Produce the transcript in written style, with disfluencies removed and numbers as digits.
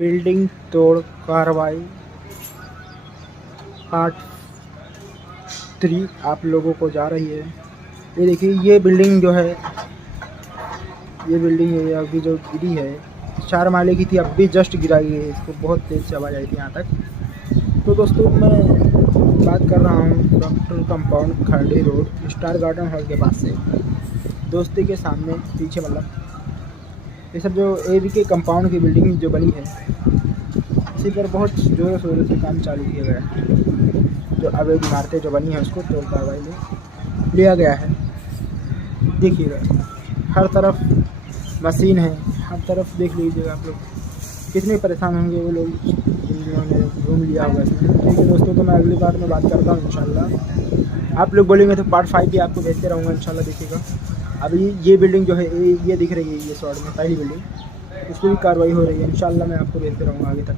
Building तोड़ कार्रवाई part 3 आप लोगों को जा रही है। ये देखिए, ये बिल्डिंग जो है, ये बिल्डिंग है अभी जो गिरी है 4 माले की थी, अब भी जस्ट गिरा गई है। इसको बहुत तेज़ से आवाज़ आई थी यहाँ तक। तो दोस्तों मैं बात कर रहा हूँ doctor compound Kharadi road star garden hall के पास से, दोस्ती के सामने पीछे, मतलब ये सब जो AVK कंपाउंड की बिल्डिंग जो बनी है, इसी पर बहुत ज़ोरों शोरों से काम चालू किया गया है। जो अवैध इमारतें जो बनी हैं उसको तोड़ कार्रवाई में लिया गया है। देखिएगा हर तरफ मशीन है, हर तरफ देख लीजिएगा आप लोग, कितने परेशान होंगे वो लोग जिन्होंने रूम लिया होगा इसमें। ठीक है दोस्तों, तो मैं अगली बार में बात करता हूँ इंशाल्लाह। आप लोग बोलेंगे तो पार्ट 5 भी आपको भेजते रहूँगा इंशाल्लाह। देखिएगा अभी ये बिल्डिंग जो है ये दिख रही है, ये शॉर्ट में पहली बिल्डिंग, इस पर भी कार्रवाई हो रही है इंशाल्लाह। मैं आपको भेजते रहूँगा आगे तक।